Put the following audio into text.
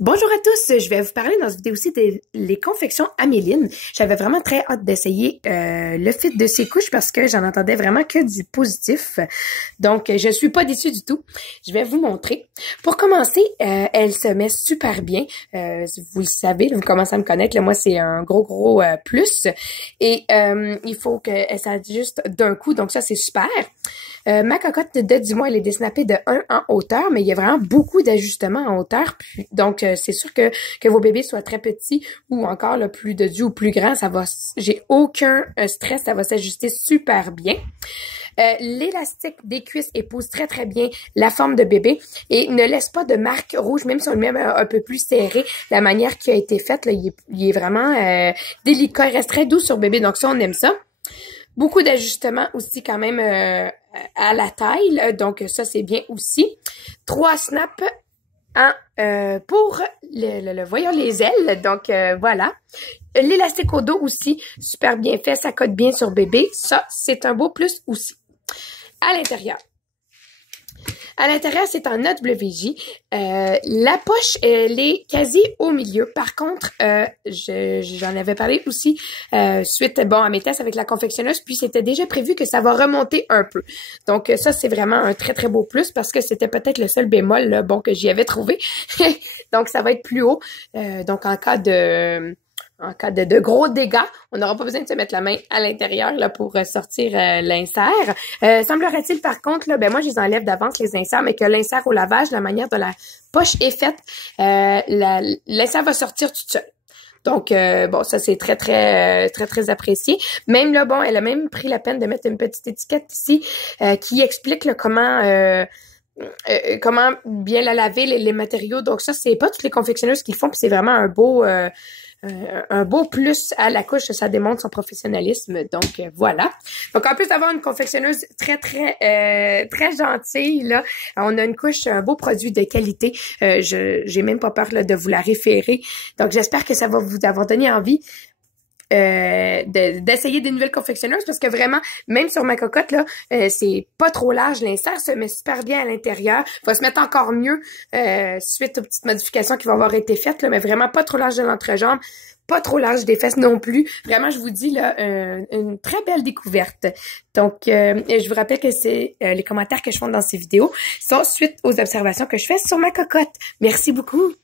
Bonjour à tous, je vais vous parler dans cette vidéo-ci des confections Améline. J'avais vraiment très hâte d'essayer le fit de ces couches parce que j'en entendais vraiment que du positif. Donc, je suis pas déçue du tout. Je vais vous montrer. Pour commencer, elle se met super bien. Vous le savez, vous commencez à me connaître. Là, moi, c'est un gros plus. Et il faut qu'elle s'ajuste d'un coup. Donc, ça, c'est super. Ma cocotte de 10 mois, elle est dessinapée de 1 en hauteur, mais il y a vraiment beaucoup d'ajustements en hauteur. Donc, c'est sûr que vos bébés soient très petits ou encore le plus de 10 ou plus grand, ça va, j'ai aucun stress, ça va s'ajuster super bien. L'élastique des cuisses épouse très bien la forme de bébé et ne laisse pas de marque rouge, même si on le met un peu plus serré. La manière qui a été faite, là, il est vraiment délicat, il reste très doux sur bébé, donc ça, on aime ça. Beaucoup d'ajustements aussi quand même à la taille, donc ça c'est bien aussi. 3 snaps pour voyons les ailes, donc voilà. L'élastique au dos aussi, super bien fait, ça cote bien sur bébé, ça c'est un beau plus aussi. À l'intérieur. À l'intérieur, c'est en AWJ. La poche, elle est quasi au milieu. Par contre, j'en avais parlé aussi suite à mes tests avec la confectionneuse, puis c'était déjà prévu que ça va remonter un peu. Donc ça, c'est vraiment un très beau plus parce que c'était peut-être le seul bémol là, bon que j'y avais trouvé. Donc ça va être plus haut. Donc en cas de gros dégâts, on n'aura pas besoin de se mettre la main à l'intérieur là pour sortir l'insert. Semblerait-il par contre, là, moi je les enlève d'avance les inserts, mais que l'insert au lavage, la manière dont la poche est faite, l'insert va sortir toute seule. Donc, bon, ça c'est très apprécié. Même là, bon, elle a même pris la peine de mettre une petite étiquette ici qui explique là, comment bien la laver, les matériaux. Donc ça, c'est pas toutes les confectionneuses qui le font, puis c'est vraiment un beau plus à la couche, ça démontre son professionnalisme. Donc voilà. Donc en plus d'avoir une confectionneuse très gentille là, on a une couche, un beau produit de qualité. J'ai même pas peur là, de vous la référer. Donc j'espère que ça va vous avoir donné envie d'essayer des nouvelles confectionneuses parce que vraiment, même sur ma cocotte, là, c'est pas trop large. L'insert se met super bien à l'intérieur. Va se mettre encore mieux suite aux petites modifications qui vont avoir été faites, là, mais vraiment pas trop large de l'entrejambe, pas trop large des fesses non plus. Vraiment, je vous dis, là, une très belle découverte. Donc, je vous rappelle que c'est les commentaires que je fais dans ces vidéos sont suite aux observations que je fais sur ma cocotte. Merci beaucoup!